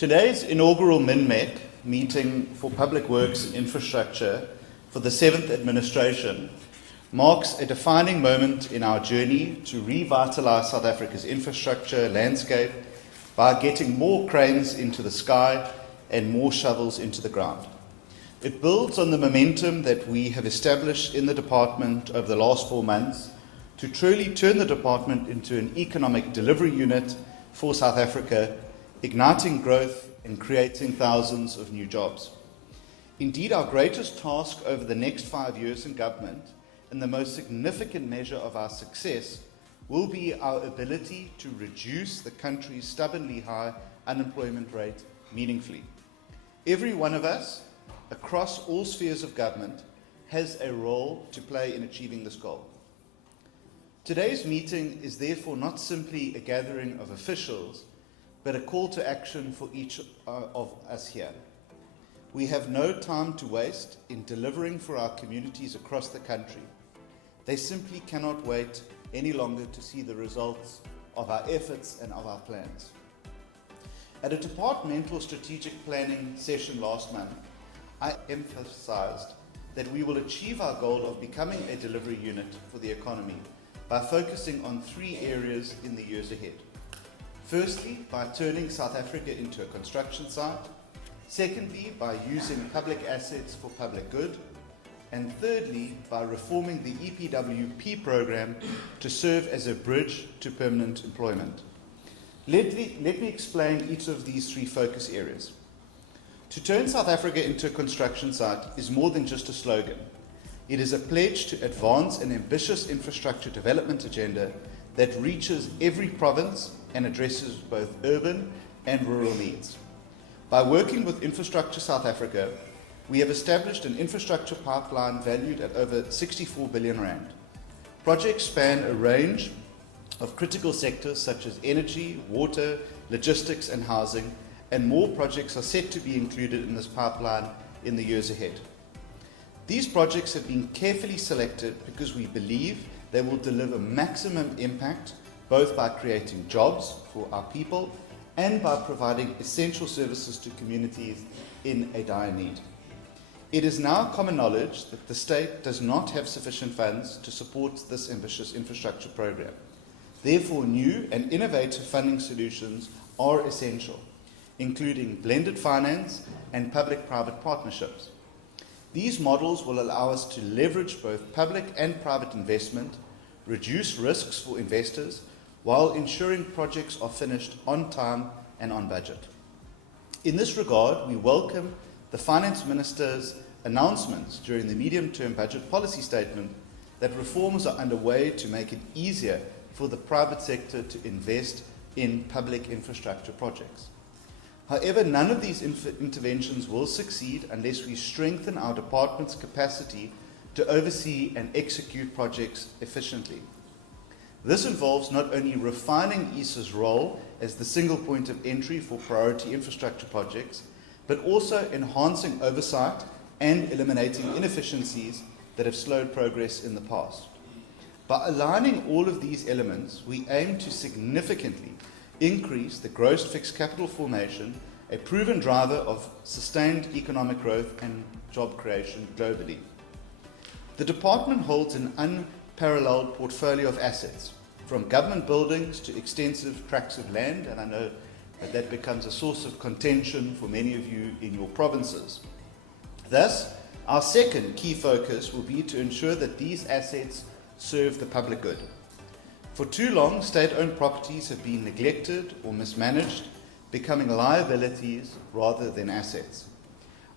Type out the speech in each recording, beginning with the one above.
Today's inaugural MINMEC Meeting for Public Works and Infrastructure for the 7th Administration marks a defining moment in our journey to revitalise South Africa's infrastructure landscape by getting more cranes into the sky and more shovels into the ground. It builds on the momentum that we have established in the department over the last 4 months to truly turn the department into an economic delivery unit for South Africa, igniting growth and creating thousands of new jobs. Indeed, our greatest task over the next 5 years in government, and the most significant measure of our success, will be our ability to reduce the country's stubbornly high unemployment rate meaningfully. Every one of us, across all spheres of government, has a role to play in achieving this goal. Today's meeting is therefore not simply a gathering of officials, but a call to action for each of us here. We have no time to waste in delivering for our communities across the country. They simply cannot wait any longer to see the results of our efforts and of our plans. At a departmental strategic planning session last month, I emphasized that we will achieve our goal of becoming a delivery unit for the economy by focusing on 3 areas in the years ahead. Firstly, by turning South Africa into a construction site. Secondly, by using public assets for public good. And thirdly, by reforming the EPWP program to serve as a bridge to permanent employment. Let me explain each of these 3 focus areas. To turn South Africa into a construction site is more than just a slogan. It is a pledge to advance an ambitious infrastructure development agenda that reaches every province and addresses both urban and rural needs. By working with Infrastructure South Africa, we have established an infrastructure pipeline valued at over 64 billion rand. Projects span a range of critical sectors such as energy, water, logistics and housing, and more projects are set to be included in this pipeline in the years ahead. These projects have been carefully selected because we believe they will deliver maximum impact both by creating jobs for our people and by providing essential services to communities in a dire need. It is now common knowledge that the state does not have sufficient funds to support this ambitious infrastructure program. Therefore, new and innovative funding solutions are essential, including blended finance and public-private partnerships. These models will allow us to leverage both public and private investment, reduce risks for investors, while ensuring projects are finished on time and on budget. In this regard, we welcome the Finance Minister's announcements during the medium-term budget policy statement that reforms are underway to make it easier for the private sector to invest in public infrastructure projects. However, none of these interventions will succeed unless we strengthen our department's capacity to oversee and execute projects efficiently. This involves not only refining ESA's role as the single point of entry for priority infrastructure projects, but also enhancing oversight and eliminating inefficiencies that have slowed progress in the past. By aligning all of these elements, we aim to significantly increase the gross fixed capital formation, a proven driver of sustained economic growth and job creation globally. The department holds an unparalleled portfolio of assets, from government buildings to extensive tracts of land, and I know that becomes a source of contention for many of you in your provinces. Thus, our second key focus will be to ensure that these assets serve the public good. For too long, state-owned properties have been neglected or mismanaged, becoming liabilities rather than assets.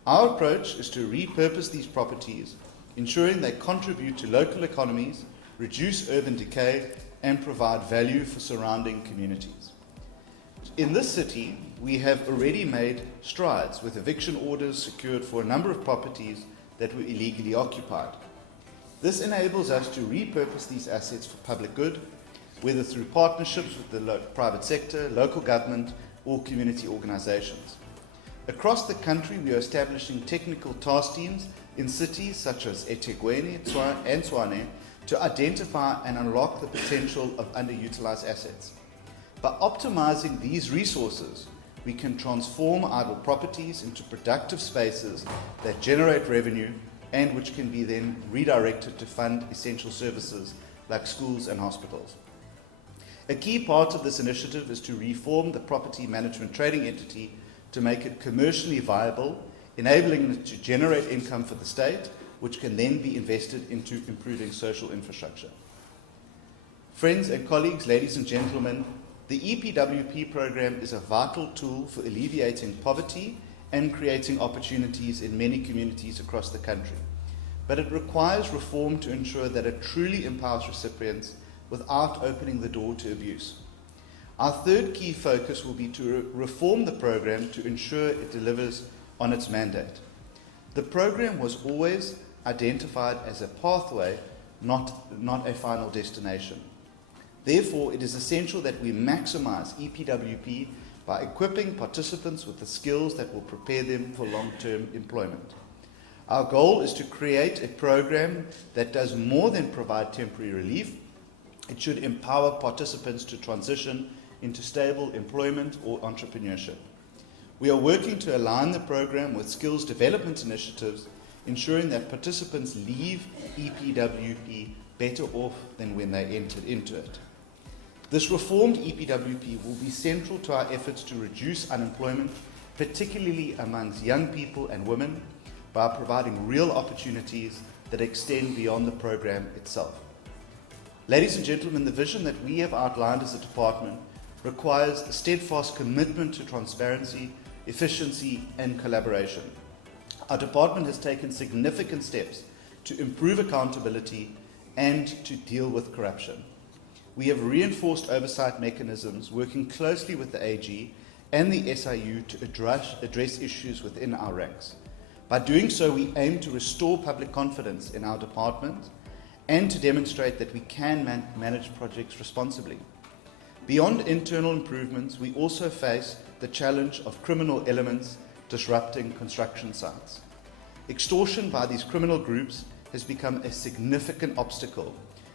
Our approach is to repurpose these properties, ensuring they contribute to local economies, reduce urban decay, and provide value for surrounding communities. In this city, we have already made strides with eviction orders secured for a number of properties that were illegally occupied. This enables us to repurpose these assets for public good, whether through partnerships with the private sector, local government, or community organizations. Across the country, we are establishing technical task teams in cities such as eThekwini and Tshwane to identify and unlock the potential of underutilized assets. By optimizing these resources, we can transform idle properties into productive spaces that generate revenue and which can be then redirected to fund essential services like schools and hospitals. A key part of this initiative is to reform the property management trading entity to make it commercially viable, enabling it to generate income for the state, which can then be invested into improving social infrastructure. Friends and colleagues, ladies and gentlemen, the EPWP program is a vital tool for alleviating poverty and creating opportunities in many communities across the country. But it requires reform to ensure that it truly empowers recipients without opening the door to abuse. Our third key focus will be to reform the program to ensure it delivers on its mandate. The program was always identified as a pathway, not a final destination. Therefore, it is essential that we maximize EPWP by equipping participants with the skills that will prepare them for long-term employment. Our goal is to create a program that does more than provide temporary relief. It should empower participants to transition into stable employment or entrepreneurship. We are working to align the program with skills development initiatives, ensuring that participants leave EPWP better off than when they entered into it. This reformed EPWP will be central to our efforts to reduce unemployment, particularly amongst young people and women, by providing real opportunities that extend beyond the program itself. Ladies and gentlemen, the vision that we have outlined as a department requires a steadfast commitment to transparency, efficiency, and collaboration. Our department has taken significant steps to improve accountability and to deal with corruption. We have reinforced oversight mechanisms, working closely with the AG and the SIU to address issues within our ranks. By doing so, we aim to restore public confidence in our department and to demonstrate that we can manage projects responsibly. Beyond internal improvements, we also face the challenge of criminal elements disrupting construction sites. Extortion by these criminal groups has become a significant obstacle,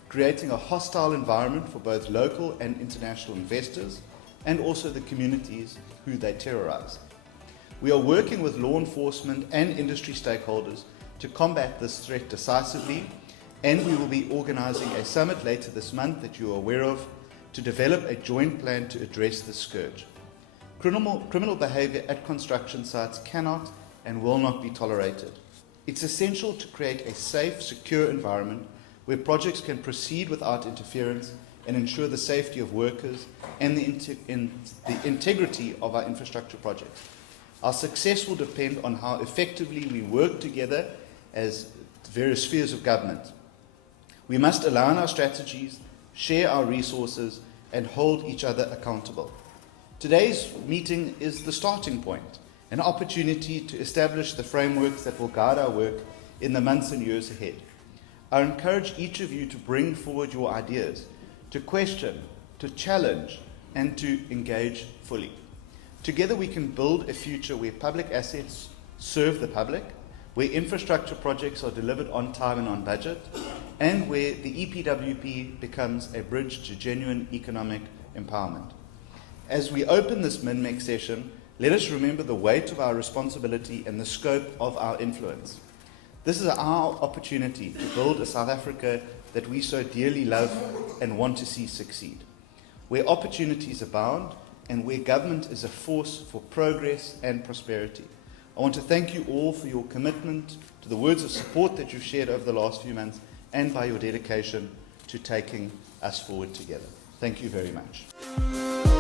creating a hostile environment for both local and international investors and also the communities who they terrorize. We are working with law enforcement and industry stakeholders to combat this threat decisively, and we will be organizing a summit later this month that you are aware of to develop a joint plan to address this scourge. Criminal behavior at construction sites cannot and will not be tolerated. It's essential to create a safe, secure environment where projects can proceed without interference and ensure the safety of workers and the integrity of our infrastructure projects. Our success will depend on how effectively we work together as various spheres of government. We must align our strategies, share our resources, and hold each other accountable. Today's meeting is the starting point, an opportunity to establish the frameworks that will guide our work in the months and years ahead. I encourage each of you to bring forward your ideas, to question, to challenge, and to engage fully. Together we can build a future where public assets serve the public, where infrastructure projects are delivered on time and on budget, and where the EPWP becomes a bridge to genuine economic empowerment. As we open this MINMEC session, let us remember the weight of our responsibility and the scope of our influence. This is our opportunity to build a South Africa that we so dearly love and want to see succeed, where opportunities abound and where government is a force for progress and prosperity. I want to thank you all for your commitment, to the words of support that you've shared over the last few months, and by your dedication to taking us forward together. Thank you very much.